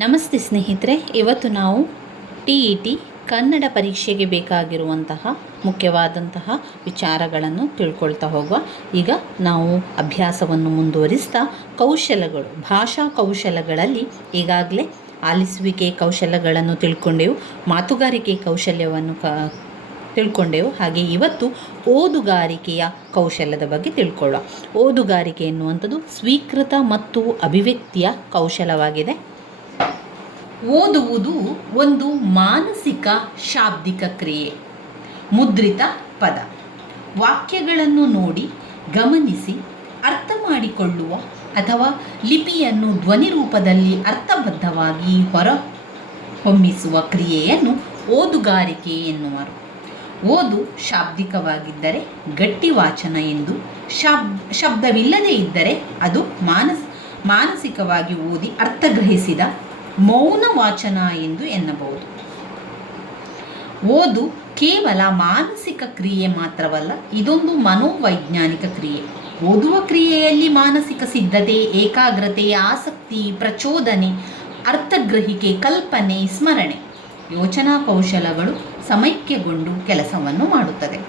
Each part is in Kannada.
ನಮಸ್ತೆ ಸ್ನೇಹಿತರೆ, ಇವತ್ತು ನಾವು TET ಕನ್ನಡ ಪರೀಕ್ಷೆಗೆ ಬೇಕಾಗಿರುವಂತಹ ಮುಖ್ಯವಾದಂತಹ ವಿಚಾರಗಳನ್ನು ತಿಳ್ಕೊಳ್ತಾ ಹೋಗುವ. ಈಗ ನಾವು ಅಭ್ಯಾಸವನ್ನು ಮುಂದುವರಿಸ್ತಾ ಕೌಶಲಗಳು, ಭಾಷಾ ಕೌಶಲಗಳಲ್ಲಿ ಈಗಾಗಲೇ ಆಲಿಸುವಿಕೆ ಕೌಶಲ್ಯಗಳನ್ನು ತಿಳ್ಕೊಂಡೆವು, ಮಾತುಗಾರಿಕೆ ಕೌಶಲ್ಯವನ್ನು ತಿಳ್ಕೊಂಡೆವು. ಹಾಗೆ ಇವತ್ತು ಓದುಗಾರಿಕೆಯ ಕೌಶಲ್ಯದ ಬಗ್ಗೆ ತಿಳ್ಕೊಳ್ಳುವ. ಓದುಗಾರಿಕೆ ಎನ್ನುವಂಥದ್ದು ಸ್ವೀಕೃತ ಮತ್ತು ಅಭಿವ್ಯಕ್ತಿಯ ಕೌಶಲವಾಗಿದೆ. ಓದುವುದು ಒಂದು ಮಾನಸಿಕ ಶಾಬ್ದಿಕ ಕ್ರಿಯೆ. ಮುದ್ರಿತ ಪದ, ವಾಕ್ಯಗಳನ್ನು ನೋಡಿ ಗಮನಿಸಿ ಅರ್ಥ ಮಾಡಿಕೊಳ್ಳುವ ಅಥವಾ ಲಿಪಿಯನ್ನು ಧ್ವನಿ ರೂಪದಲ್ಲಿ ಅರ್ಥಬದ್ಧವಾಗಿ ಹೊರಹೊಮ್ಮಿಸುವ ಕ್ರಿಯೆಯನ್ನು ಓದುಗಾರಿಕೆ ಎನ್ನುವರು. ಓದು ಶಾಬ್ದಿಕವಾಗಿದ್ದರೆ ಗಟ್ಟಿ ವಾಚನ ಎಂದು, ಶಬ್ದವಿಲ್ಲದೇ ಇದ್ದರೆ ಅದು ಮಾನಸಿಕವಾಗಿ ಓದಿ ಅರ್ಥಗ್ರಹಿಸಿದ ಮೌನ ವಾಚನ ಎಂದು ಎನ್ನಬಹುದು. ಓದು ಕೇವಲ ಮಾನಸಿಕ ಕ್ರಿಯೆ ಮಾತ್ರವಲ್ಲ, ಇದೊಂದು ಮನೋವೈಜ್ಞಾನಿಕ ಕ್ರಿಯೆ. ಓದುವ ಕ್ರಿಯೆಯಲ್ಲಿ ಮಾನಸಿಕ ಸಿದ್ಧತೆ, ಏಕಾಗ್ರತೆ, ಆಸಕ್ತಿ, ಪ್ರಚೋದನೆ, ಅರ್ಥಗ್ರಹಿಕೆ, ಕಲ್ಪನೆ, ಸ್ಮರಣೆ, ಯೋಚನಾ ಕೌಶಲಗಳು ಸಮೈಕ್ಯಗೊಂಡು ಕೆಲಸವನ್ನು ಮಾಡುತ್ತದೆ.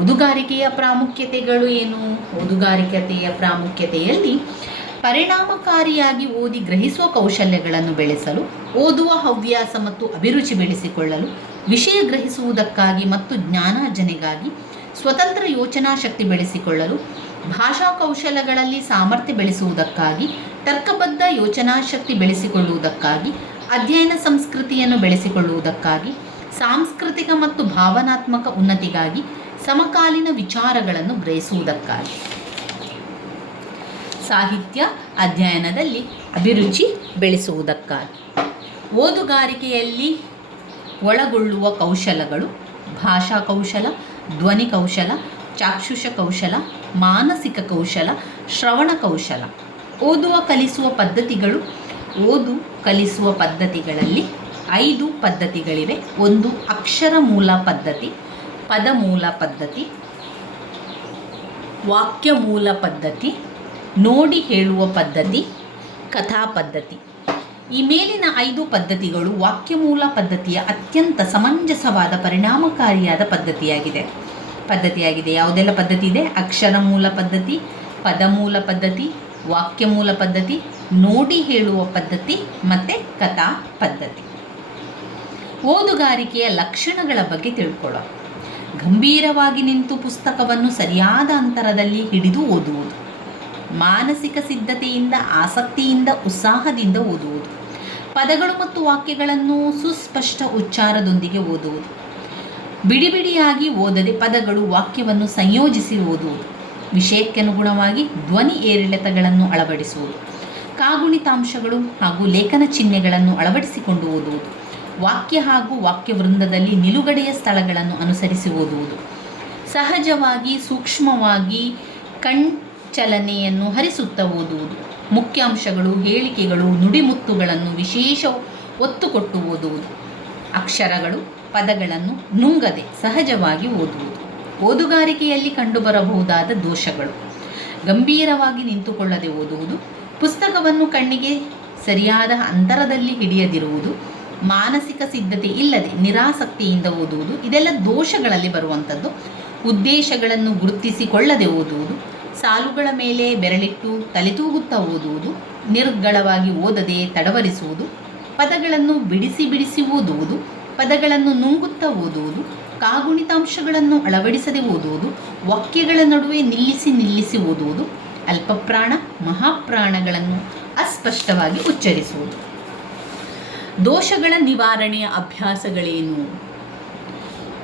ಓದುಗಾರಿಕೆಯ ಪ್ರಾಮುಖ್ಯತೆಗಳು ಏನು? ಓದುಗಾರಿಕೆಯ ಪ್ರಾಮುಖ್ಯತೆಯಲ್ಲಿ ಪರಿಣಾಮಕಾರಿಯಾಗಿ ಓದಿ ಗ್ರಹಿಸುವ ಕೌಶಲ್ಯಗಳನ್ನು ಬೆಳೆಸಲು, ಓದುವ ಹವ್ಯಾಸ ಮತ್ತು ಅಭಿರುಚಿ ಬೆಳೆಸಿಕೊಳ್ಳಲು, ವಿಷಯ ಗ್ರಹಿಸುವುದಕ್ಕಾಗಿ ಮತ್ತು ಜ್ಞಾನಾರ್ಜನೆಗಾಗಿ ಸ್ವತಂತ್ರ ಯೋಚನಾ ಶಕ್ತಿ ಬೆಳೆಸಿಕೊಳ್ಳಲು, ಭಾಷಾ ಕೌಶಲ್ಯಗಳಲ್ಲಿ ಸಾಮರ್ಥ್ಯ ಬೆಳೆಸುವುದಕ್ಕಾಗಿ, ತರ್ಕಬದ್ಧ ಯೋಚನಾ ಶಕ್ತಿ ಬೆಳೆಸಿಕೊಳ್ಳುವುದಕ್ಕಾಗಿ, ಅಧ್ಯಯನ ಸಂಸ್ಕೃತಿಯನ್ನು ಬೆಳೆಸಿಕೊಳ್ಳುವುದಕ್ಕಾಗಿ, ಸಾಂಸ್ಕೃತಿಕ ಮತ್ತು ಭಾವನಾತ್ಮಕ ಉನ್ನತಿಗಾಗಿ, ಸಮಕಾಲೀನ ವಿಚಾರಗಳನ್ನು ಗ್ರಹಿಸುವುದಕ್ಕಾಗಿ. ಸಾಹಿತ್ಯ ಅಧ್ಯಯನದಲ್ಲಿ ಅಭಿರುಚಿ ಬೆಳೆಸುವುದಕ್ಕಾಗಿ. ಓದುಗಾರಿಕೆಯಲ್ಲಿ ಒಳಗೊಳ್ಳುವ ಕೌಶಲಗಳು: ಭಾಷಾ ಕೌಶಲ, ಧ್ವನಿ ಕೌಶಲ, ಚಾಕ್ಷುಷ ಕೌಶಲ, ಮಾನಸಿಕ ಕೌಶಲ, ಶ್ರವಣ ಕೌಶಲ. ಓದುವ ಕಲಿಸುವ ಪದ್ಧತಿಗಳು: ಓದು ಕಲಿಸುವ ಪದ್ಧತಿಗಳಲ್ಲಿ 5 ಪದ್ಧತಿಗಳಿವೆ. 1. ಅಕ್ಷರ ಮೂಲ ಪದ್ಧತಿ, ಪದ ಮೂಲ ಪದ್ಧತಿ, ವಾಕ್ಯ ಮೂಲ ಪದ್ಧತಿ, ನೋಡಿ ಹೇಳುವ ಪದ್ಧತಿ, ಕಥಾ ಪದ್ಧತಿ. ಈ ಮೇಲಿನ 5 ಪದ್ಧತಿಗಳು ವಾಕ್ಯಮೂಲ ಪದ್ಧತಿಯ ಅತ್ಯಂತ ಸಮಂಜಸವಾದ ಪರಿಣಾಮಕಾರಿಯಾದ ಪದ್ಧತಿಯಾಗಿದೆ. ಯಾವುದೆಲ್ಲ ಪದ್ಧತಿ ಇದೆ? ಅಕ್ಷರ ಮೂಲ ಪದ್ಧತಿ, ಪದ ಮೂಲ ಪದ್ಧತಿ, ವಾಕ್ಯ ಮೂಲ ಪದ್ಧತಿ, ನೋಡಿ ಹೇಳುವ ಪದ್ಧತಿ ಮತ್ತು ಕಥಾ ಪದ್ಧತಿ. ಓದುಗಾರಿಕೆಯ ಲಕ್ಷಣಗಳ ಬಗ್ಗೆ ತಿಳ್ಕೊಳ್ಳೋಣ. ಗಂಭೀರವಾಗಿ ನಿಂತು ಪುಸ್ತಕವನ್ನು ಸರಿಯಾದ ಅಂತರದಲ್ಲಿ ಹಿಡಿದು ಓದುವುದು, ಮಾನಸಿಕ ಸಿದ್ಧತೆಯಿಂದ, ಆಸಕ್ತಿಯಿಂದ, ಉತ್ಸಾಹದಿಂದ ಓದುವುದು, ಪದಗಳು ಮತ್ತು ವಾಕ್ಯಗಳನ್ನು ಸುಸ್ಪಷ್ಟ ಉಚ್ಚಾರದೊಂದಿಗೆ ಓದುವುದು, ಬಿಡಿಬಿಡಿಯಾಗಿ ಓದದೆ ಪದಗಳು ವಾಕ್ಯವನ್ನು ಸಂಯೋಜಿಸಿ ಓದುವುದು, ವಿಷಯಕ್ಕನುಗುಣವಾಗಿ ಧ್ವನಿ ಏರಿಳಿತಗಳನ್ನು ಅಳವಡಿಸುವುದು, ಕಾಗುಣಿತಾಂಶಗಳು ಹಾಗೂ ಲೇಖನ ಚಿಹ್ನೆಗಳನ್ನು ಅಳವಡಿಸಿಕೊಂಡು ಓದುವುದು, ವಾಕ್ಯ ಹಾಗೂ ವಾಕ್ಯವೃಂದದಲ್ಲಿ ನಿಲುಗಡೆಯ ಸ್ಥಳಗಳನ್ನು ಅನುಸರಿಸಿ ಓದುವುದು, ಸಹಜವಾಗಿ ಸೂಕ್ಷ್ಮವಾಗಿ ಚಲನೆಯನ್ನು ಹರಿಸುತ್ತಾ ಓದುವುದು, ಮುಖ್ಯಾಂಶಗಳು, ಹೇಳಿಕೆಗಳು, ನುಡಿಮುತ್ತುಗಳನ್ನು ವಿಶೇಷ ಒತ್ತು ಕೊಟ್ಟು ಓದುವುದು, ಅಕ್ಷರಗಳು, ಪದಗಳನ್ನು ನುಂಗದೆ ಸಹಜವಾಗಿ ಓದುವುದು. ಓದುಗಾರಿಕೆಯಲ್ಲಿ ಕಂಡುಬರಬಹುದಾದ ದೋಷಗಳು: ಗಂಭೀರವಾಗಿ ನಿಂತುಕೊಳ್ಳದೆ ಓದುವುದು, ಪುಸ್ತಕವನ್ನು ಕಣ್ಣಿಗೆ ಸರಿಯಾದ ಅಂತರದಲ್ಲಿ ಹಿಡಿಯದಿರುವುದು, ಮಾನಸಿಕ ಸಿದ್ಧತೆ ಇಲ್ಲದೆ ನಿರಾಸಕ್ತಿಯಿಂದ ಓದುವುದು. ಇದೆಲ್ಲ ದೋಷಗಳಲ್ಲಿ ಬರುವಂಥದ್ದು. ಉದ್ದೇಶಗಳನ್ನು ಗುರುತಿಸಿಕೊಳ್ಳದೆ ಓದುವುದು, ಸಾಲುಗಳ ಮೇಲೆ ಬೆರಳಿಟ್ಟು ತಲೆತೂಗುತ್ತಾ ಓದುವುದು, ನಿರ್ಗಳವಾಗಿ ಓದದೆ ತಡವರಿಸುವುದು, ಪದಗಳನ್ನು ಬಿಡಿಸಿ ಓದುವುದು, ಪದಗಳನ್ನು ನುಂಗುತ್ತಾ ಓದುವುದು, ಕಾಗುಣಿತಾಂಶಗಳನ್ನು ಅಳವಡಿಸದೆ ಓದುವುದು, ವಾಕ್ಯಗಳ ನಡುವೆ ನಿಲ್ಲಿಸಿ ಓದುವುದು, ಅಲ್ಪಪ್ರಾಣ ಮಹಾಪ್ರಾಣಗಳನ್ನು ಅಸ್ಪಷ್ಟವಾಗಿ ಉಚ್ಚರಿಸುವುದು. ದೋಷಗಳ ನಿವಾರಣೆಯ ಅಭ್ಯಾಸಗಳೇನು?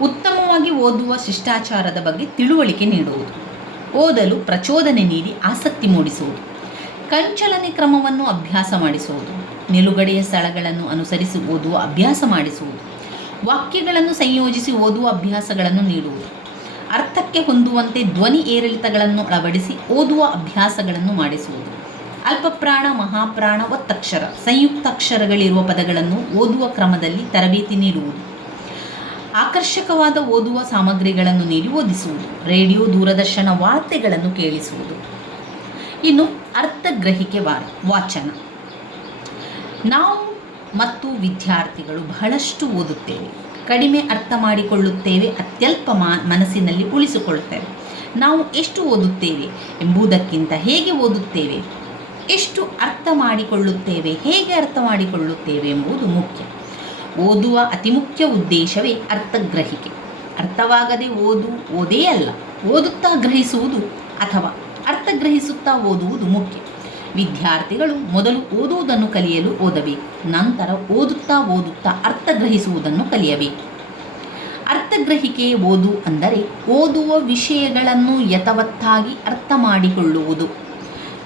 ಉತ್ತಮವಾಗಿ ಓದುವ ಶಿಷ್ಟಾಚಾರದ ಬಗ್ಗೆ ತಿಳುವಳಿಕೆ ನೀಡುವುದು, ಓದಲು ಪ್ರಚೋದನೆ ನೀಡಿ ಆಸಕ್ತಿ ಮೂಡಿಸುವುದು, ಕಂಚಲನೆ ಕ್ರಮವನ್ನು ಅಭ್ಯಾಸ ಮಾಡಿಸುವುದು, ನಿಲುಗಡೆಯ ಸ್ಥಳಗಳನ್ನು ಅನುಸರಿಸಿ ಓದುವ ಅಭ್ಯಾಸ ಮಾಡಿಸುವುದು, ವಾಕ್ಯಗಳನ್ನು ಸಂಯೋಜಿಸಿ ಓದುವ ಅಭ್ಯಾಸಗಳನ್ನು ನೀಡುವುದು, ಅರ್ಥಕ್ಕೆ ಹೊಂದುವಂತೆ ಧ್ವನಿ ಏರಿಳಿತಗಳನ್ನು ಅಳವಡಿಸಿ ಓದುವ ಅಭ್ಯಾಸಗಳನ್ನು ಮಾಡಿಸುವುದು, ಅಲ್ಪಪ್ರಾಣ ಮಹಾಪ್ರಾಣ ಒತ್ತಕ್ಷರ ಸಂಯುಕ್ತಾಕ್ಷರಗಳಿರುವ ಪದಗಳನ್ನು ಓದುವ ಕ್ರಮದಲ್ಲಿ ತರಬೇತಿ ನೀಡುವುದು, ಆಕರ್ಷಕವಾದ ಓದುವ ಸಾಮಗ್ರಿಗಳನ್ನು ನೀಡಿ ಓದಿಸುವುದು, ರೇಡಿಯೋ ದೂರದರ್ಶನ ವಾರ್ತೆಗಳನ್ನು ಕೇಳಿಸುವುದು. ಇನ್ನು ಅರ್ಥಗ್ರಹಿಕೆ ವಾಚನ: ನಾವು ಮತ್ತು ವಿದ್ಯಾರ್ಥಿಗಳು ಬಹಳಷ್ಟು ಓದುತ್ತೇವೆ, ಕಡಿಮೆ ಅರ್ಥ ಮಾಡಿಕೊಳ್ಳುತ್ತೇವೆ, ಅತ್ಯಲ್ಪ ಮನಸ್ಸಿನಲ್ಲಿ ಉಳಿಸಿಕೊಳ್ಳುತ್ತೇವೆ. ನಾವು ಎಷ್ಟು ಓದುತ್ತೇವೆ ಎಂಬುದಕ್ಕಿಂತ ಹೇಗೆ ಓದುತ್ತೇವೆ, ಎಷ್ಟು ಅರ್ಥ ಮಾಡಿಕೊಳ್ಳುತ್ತೇವೆ, ಹೇಗೆ ಅರ್ಥ ಮಾಡಿಕೊಳ್ಳುತ್ತೇವೆ ಎಂಬುದು ಮುಖ್ಯ. ಓದುವ ಅತಿ ಮುಖ್ಯ ಉದ್ದೇಶವೇ ಅರ್ಥಗ್ರಹಿಕೆ. ಅರ್ಥವಾಗದೆ ಓದೇ ಅಲ್ಲ, ಓದುತ್ತಾ ಗ್ರಹಿಸುವುದು ಅಥವಾ ಅರ್ಥಗ್ರಹಿಸುತ್ತಾ ಓದುವುದು ಮುಖ್ಯ. ವಿದ್ಯಾರ್ಥಿಗಳು ಮೊದಲು ಓದುವುದನ್ನು ಕಲಿಯಲು ಓದಬೇಕು, ನಂತರ ಓದುತ್ತಾ ಅರ್ಥಗ್ರಹಿಸುವುದನ್ನು ಕಲಿಯಬೇಕು. ಅರ್ಥಗ್ರಹಿಕೆ ಓದು ಅಂದರೆ ಓದುವ ವಿಷಯಗಳನ್ನು ಯಥಾವತ್ತಾಗಿ ಅರ್ಥ ಮಾಡಿಕೊಳ್ಳುವುದು.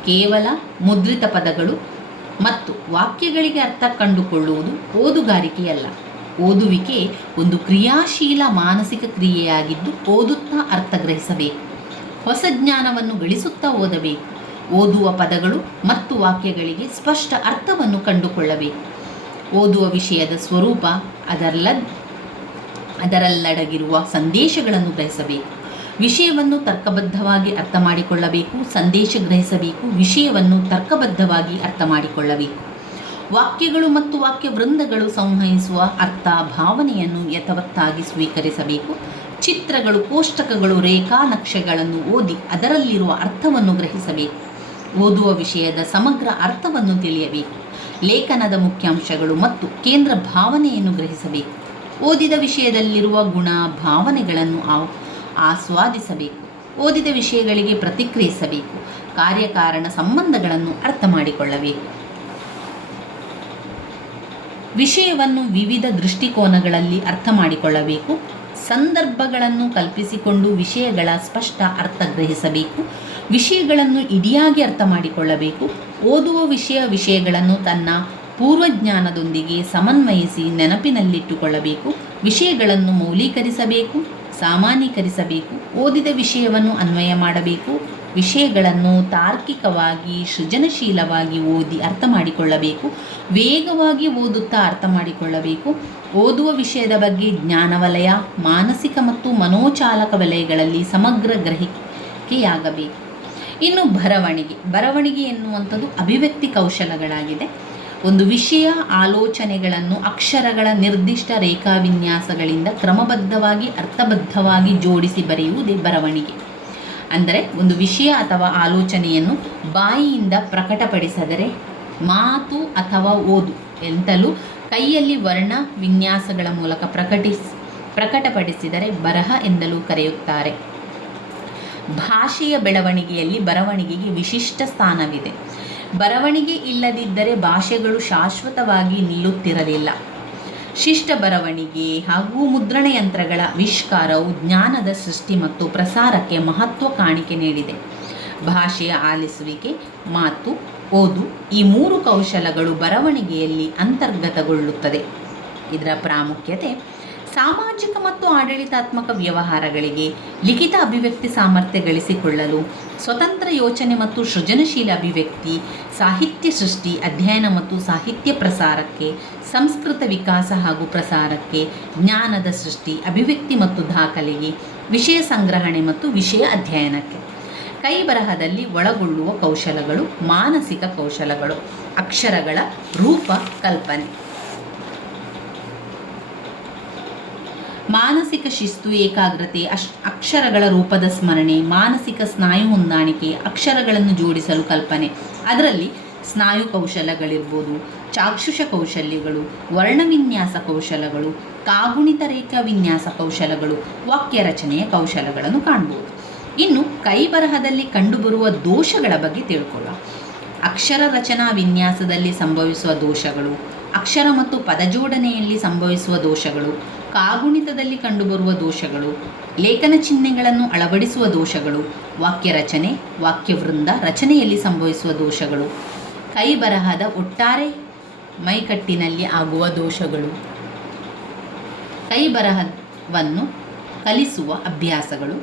ಕೇವಲ ಮುದ್ರಿತ ಪದಗಳು ಮತ್ತು ವಾಕ್ಯಗಳಿಗೆ ಅರ್ಥ ಕಂಡುಕೊಳ್ಳುವುದು ಓದುಗಾರಿಕೆಯಲ್ಲ. ಓದುವಿಕೆ ಒಂದು ಕ್ರಿಯಾಶೀಲ ಮಾನಸಿಕ ಕ್ರಿಯೆಯಾಗಿದ್ದು, ಓದುತ್ತಾ ಅರ್ಥಗ್ರಹಿಸಬೇಕು, ಹೊಸ ಜ್ಞಾನವನ್ನು ಗಳಿಸುತ್ತಾ ಓದಬೇಕು. ಓದುವ ಪದಗಳು ಮತ್ತು ವಾಕ್ಯಗಳಿಗೆ ಸ್ಪಷ್ಟ ಅರ್ಥವನ್ನು ಕಂಡುಕೊಳ್ಳಬೇಕು. ಓದುವ ವಿಷಯದ ಸ್ವರೂಪ, ಅದರಲ್ಲಡಗಿರುವ ಸಂದೇಶಗಳನ್ನು ಗ್ರಹಿಸಬೇಕು. ವಿಷಯವನ್ನು ತರ್ಕಬದ್ಧವಾಗಿ ಅರ್ಥ ಮಾಡಿಕೊಳ್ಳಬೇಕು. ಸಂದೇಶ ಗ್ರಹಿಸಬೇಕು, ವಿಷಯವನ್ನು ತರ್ಕಬದ್ಧವಾಗಿ ಅರ್ಥ ಮಾಡಿಕೊಳ್ಳಬೇಕು. ವಾಕ್ಯಗಳು ಮತ್ತು ವಾಕ್ಯ ವೃಂದಗಳು ಸಂವಹಿಸುವ ಅರ್ಥ ಭಾವನೆಯನ್ನು ಯಥಾವತ್ತಾಗಿ ಸ್ವೀಕರಿಸಬೇಕು. ಚಿತ್ರಗಳು, ಕೋಷ್ಟಕಗಳು, ರೇಖಾ ನಕ್ಷೆಗಳನ್ನು ಓದಿ ಅದರಲ್ಲಿರುವ ಅರ್ಥವನ್ನು ಗ್ರಹಿಸಬೇಕು. ಓದುವ ವಿಷಯದ ಸಮಗ್ರ ಅರ್ಥವನ್ನು ತಿಳಿಯಬೇಕು. ಲೇಖನದ ಮುಖ್ಯಾಂಶಗಳು ಮತ್ತು ಕೇಂದ್ರ ಭಾವನೆಯನ್ನು ಗ್ರಹಿಸಬೇಕು. ಓದಿದ ವಿಷಯದಲ್ಲಿರುವ ಗುಣ ಭಾವನೆಗಳನ್ನು ಆಸ್ವಾದಿಸಬೇಕು. ಓದಿದ ವಿಷಯಗಳಿಗೆ ಪ್ರತಿಕ್ರಿಯಿಸಬೇಕು. ಕಾರ್ಯಕಾರಣ ಸಂಬಂಧಗಳನ್ನು ಅರ್ಥ ಮಾಡಿಕೊಳ್ಳಬೇಕು. ವಿಷಯವನ್ನು ವಿವಿಧ ದೃಷ್ಟಿಕೋನಗಳಲ್ಲಿ ಅರ್ಥ ಮಾಡಿಕೊಳ್ಳಬೇಕು. ಸಂದರ್ಭಗಳನ್ನು ಕಲ್ಪಿಸಿಕೊಂಡು ವಿಷಯಗಳ ಸ್ಪಷ್ಟ ಅರ್ಥ ಗ್ರಹಿಸಬೇಕು. ವಿಷಯಗಳನ್ನು ಇಡಿಯಾಗಿ ಅರ್ಥ ಮಾಡಿಕೊಳ್ಳಬೇಕು. ಓದುವ ವಿಷಯಗಳನ್ನು ತನ್ನ ಪೂರ್ವಜ್ಞಾನದೊಂದಿಗೆ ಸಮನ್ವಯಿಸಿ ನೆನಪಿನಲ್ಲಿಟ್ಟುಕೊಳ್ಳಬೇಕು. ವಿಷಯಗಳನ್ನು ಮೌಲ್ಯೀಕರಿಸಬೇಕು, ಸಾಮಾನ್ಯೀಕರಿಸಬೇಕು. ಓದಿದ ವಿಷಯವನ್ನು ಅನ್ವಯ ಮಾಡಬೇಕು. ವಿಷಯಗಳನ್ನು ತಾರ್ಕಿಕವಾಗಿ, ಸೃಜನಶೀಲವಾಗಿ ಓದಿ ಅರ್ಥ ಮಾಡಿಕೊಳ್ಳಬೇಕು. ವೇಗವಾಗಿ ಓದುತ್ತಾ ಅರ್ಥ ಮಾಡಿಕೊಳ್ಳಬೇಕು. ಓದುವ ವಿಷಯದ ಬಗ್ಗೆ ಜ್ಞಾನವಲಯ, ಮಾನಸಿಕ ಮತ್ತು ಮನೋಚಾಲಕ ವಲಯಗಳಲ್ಲಿ ಸಮಗ್ರ ಗ್ರಹಿಕೆಯಾಗಬೇಕು. ಇನ್ನು ಬರವಣಿಗೆ ಎನ್ನುವಂಥದ್ದು ಅಭಿವ್ಯಕ್ತಿ ಕೌಶಲಗಳಾಗಿದೆ. ಒಂದು ವಿಷಯ ಆಲೋಚನೆಗಳನ್ನು ಅಕ್ಷರಗಳ ನಿರ್ದಿಷ್ಟ ರೇಖಾವಿನ್ಯಾಸಗಳಿಂದ ಕ್ರಮಬದ್ಧವಾಗಿ ಅರ್ಥಬದ್ಧವಾಗಿ ಜೋಡಿಸಿ ಬರೆಯುವುದೇ ಬರವಣಿಗೆ. ಅಂದರೆ ಒಂದು ವಿಷಯ ಅಥವಾ ಆಲೋಚನೆಯನ್ನು ಬಾಯಿಯಿಂದ ಪ್ರಕಟಪಡಿಸಿದರೆ ಮಾತು ಅಥವಾ ಓದು ಎಂತಲೂ, ಕೈಯಲ್ಲಿ ವರ್ಣ ವಿನ್ಯಾಸಗಳ ಮೂಲಕ ಪ್ರಕಟಪಡಿಸಿದರೆ ಬರಹ ಎಂದಲೂ ಕರೆಯುತ್ತಾರೆ. ಭಾಷೆಯ ಬೆಳವಣಿಗೆಯಲ್ಲಿ ಬರವಣಿಗೆಗೆ ವಿಶಿಷ್ಟ ಸ್ಥಾನವಿದೆ. ಬರವಣಿಗೆ ಇಲ್ಲದಿದ್ದರೆ ಭಾಷೆಗಳು ಶಾಶ್ವತವಾಗಿ ನಿಲ್ಲುತ್ತಿರಲಿಲ್ಲ. ಶಿಷ್ಟ ಬರವಣಿಗೆ ಹಾಗೂ ಮುದ್ರಣ ಯಂತ್ರಗಳ ಆವಿಷ್ಕಾರವು ಜ್ಞಾನದ ಸೃಷ್ಟಿ ಮತ್ತು ಪ್ರಸಾರಕ್ಕೆ ಮಹತ್ವ ಕಾಣಿಕೆ ನೀಡಿದೆ. ಭಾಷೆಯ ಆಲಿಸುವಿಕೆ, ಮಾತು, ಓದು ಈ ಮೂರು ಕೌಶಲಗಳು ಬರವಣಿಗೆಯಲ್ಲಿ ಅಂತರ್ಗತಗೊಳ್ಳುತ್ತದೆ. ಇದರ ಪ್ರಾಮುಖ್ಯತೆ ಸಾಮಾಜಿಕ ಮತ್ತು ಆಡಳಿತಾತ್ಮಕ ವ್ಯವಹಾರಗಳಿಗೆ, ಲಿಖಿತ ಅಭಿವ್ಯಕ್ತಿ ಸಾಮರ್ಥ್ಯ ಗಳಿಸಿಕೊಳ್ಳಲು, ಸ್ವತಂತ್ರ ಯೋಚನೆ ಮತ್ತು ಸೃಜನಶೀಲ ಅಭಿವ್ಯಕ್ತಿ, ಸಾಹಿತ್ಯ ಸೃಷ್ಟಿ, ಅಧ್ಯಯನ ಮತ್ತು ಸಾಹಿತ್ಯ ಪ್ರಸಾರಕ್ಕೆ, ಸಂಸ್ಕೃತ ವಿಕಾಸ ಹಾಗೂ ಪ್ರಸಾರಕ್ಕೆ, ಜ್ಞಾನದ ಸೃಷ್ಟಿ, ಅಭಿವ್ಯಕ್ತಿ ಮತ್ತು ದಾಖಲೆಗೆ, ವಿಷಯ ಸಂಗ್ರಹಣೆ ಮತ್ತು ವಿಷಯ ಅಧ್ಯಯನಕ್ಕೆ. ಕೈ ಬರಹದಲ್ಲಿ ಒಳಗೊಳ್ಳುವ ಕೌಶಲಗಳು, ಮಾನಸಿಕ ಕೌಶಲಗಳು, ಅಕ್ಷರಗಳ ರೂಪ ಕಲ್ಪನೆ, ಮಾನಸಿಕ ಶಿಸ್ತು, ಏಕಾಗ್ರತೆ, ಅಕ್ಷರಗಳ ರೂಪದ ಸ್ಮರಣೆ, ಮಾನಸಿಕ ಸ್ನಾಯು ಹೊಂದಾಣಿಕೆ, ಅಕ್ಷರಗಳನ್ನು ಜೋಡಿಸಲು ಕಲ್ಪನೆ. ಅದರಲ್ಲಿ ಸ್ನಾಯು ಕೌಶಲಗಳಿರ್ಬೋದು, ಚಾಕ್ಷುಷ ಕೌಶಲ್ಯಗಳು, ವರ್ಣವಿನ್ಯಾಸ ಕೌಶಲಗಳು, ಕಾಗುಣಿತ ರೇಖಾ ವಿನ್ಯಾಸ ಕೌಶಲಗಳು, ವಾಕ್ಯ ರಚನೆಯ ಕೌಶಲಗಳನ್ನು ಕಾಣ್ಬೋದು. ಇನ್ನು ಕೈ ಬರಹದಲ್ಲಿ ಕಂಡುಬರುವ ದೋಷಗಳ ಬಗ್ಗೆ ತಿಳ್ಕೊಳ್ಳೋಣ. ಅಕ್ಷರ ರಚನಾ ವಿನ್ಯಾಸದಲ್ಲಿ ಸಂಭವಿಸುವ ದೋಷಗಳು, ಅಕ್ಷರ ಮತ್ತು ಪದಜೋಡಣೆಯಲ್ಲಿ ಸಂಭವಿಸುವ ದೋಷಗಳು, ಕಾಗುಣಿತದಲ್ಲಿ ಕಂಡುಬರುವ ದೋಷಗಳು, ಲೇಖನ ಚಿಹ್ನೆಗಳನ್ನು ಅಳವಡಿಸುವ ದೋಷಗಳು, ವಾಕ್ಯ ರಚನೆ, ವಾಕ್ಯವೃಂದ ರಚನೆಯಲ್ಲಿ ಸಂಭವಿಸುವ ದೋಷಗಳು, ಕೈ ಬರಹದ ಒಟ್ಟಾರೆ ಮೈಕಟ್ಟಿನಲ್ಲಿ ಆಗುವ ದೋಷಗಳು, ಕೈ ಬರಹವನ್ನು ಕಲಿಸುವ ಅಭ್ಯಾಸಗಳು,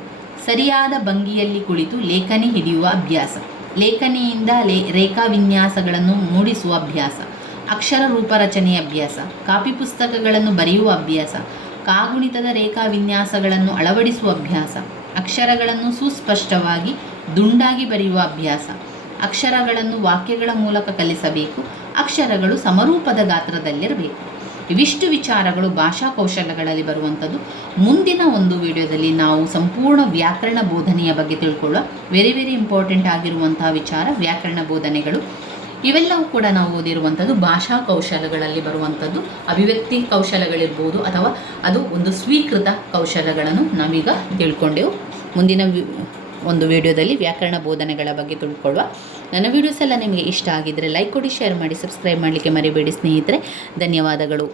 ಸರಿಯಾದ ಭಂಗಿಯಲ್ಲಿ ಕುಳಿತು ಲೇಖನಿ ಹಿಡಿಯುವ ಅಭ್ಯಾಸ, ಲೇಖನಿಯಿಂದ ರೇಖಾವಿನ್ಯಾಸಗಳನ್ನು ಮೂಡಿಸುವ ಅಭ್ಯಾಸ, ಅಕ್ಷರ ರೂಪರಚನೆಯ ಅಭ್ಯಾಸ, ಕಾಪಿ ಪುಸ್ತಕಗಳನ್ನು ಬರೆಯುವ ಅಭ್ಯಾಸ, ಕಾಗುಣಿತದ ರೇಖಾವಿನ್ಯಾಸಗಳನ್ನು ಅಳವಡಿಸುವ ಅಭ್ಯಾಸ, ಅಕ್ಷರಗಳನ್ನು ಸುಸ್ಪಷ್ಟವಾಗಿ ದುಂಡಾಗಿ ಬರೆಯುವ ಅಭ್ಯಾಸ, ಅಕ್ಷರಗಳನ್ನು ವಾಕ್ಯಗಳ ಮೂಲಕ ಕಲಿಸಬೇಕು, ಅಕ್ಷರಗಳು ಸಮರೂಪದ ಗಾತ್ರದಲ್ಲಿರಬೇಕು. ಇವಿಷ್ಟು ವಿಚಾರಗಳು ಭಾಷಾ ಕೌಶಲ್ಯಗಳಲ್ಲಿ ಬರುವಂಥದ್ದು. ಮುಂದಿನ ಒಂದು ವಿಡಿಯೋದಲ್ಲಿ ನಾವು ಸಂಪೂರ್ಣ ವ್ಯಾಕರಣ ಬೋಧನೆಯ ಬಗ್ಗೆ ತಿಳ್ಕೊಳ್ಳುವ. ವೆರಿ ಇಂಪಾರ್ಟೆಂಟ್ ಆಗಿರುವಂತಹ ವಿಚಾರ ವ್ಯಾಕರಣ ಬೋಧನೆಗಳು. ಇವೆಲ್ಲವೂ ಕೂಡ ನಾವು ಓದಿರುವಂಥದ್ದು ಭಾಷಾ ಕೌಶಲ್ಯಗಳಲ್ಲಿ ಬರುವಂಥದ್ದು. ಅಭಿವ್ಯಕ್ತಿ ಕೌಶಲ್ಯಗಳಿರ್ಬೋದು ಅಥವಾ ಅದು ಒಂದು ಸ್ವೀಕೃತ ಕೌಶಲ್ಯಗಳನ್ನು ನಾವೀಗ ತಿಳ್ಕೊಂಡೆವು. ಮುಂದಿನ ಒಂದು ವಿಡಿಯೋದಲ್ಲಿ ವ್ಯಾಕರಣ ಬೋಧನೆಗಳ ಬಗ್ಗೆ ತಿಳ್ಕೊಳ್ಳುವ. ನನ್ನ ವಿಡಿಯೋಸ್ ಎಲ್ಲ ನಿಮಗೆ ಇಷ್ಟ ಆಗಿದ್ದರೆ ಲೈಕ್ ಕೊಡಿ, ಶೇರ್ ಮಾಡಿ, ಸಬ್ಸ್ಕ್ರೈಬ್ ಮಾಡಲಿಕ್ಕೆ ಮರಿಬೇಡಿ ಸ್ನೇಹಿತರೆ. ಧನ್ಯವಾದಗಳು.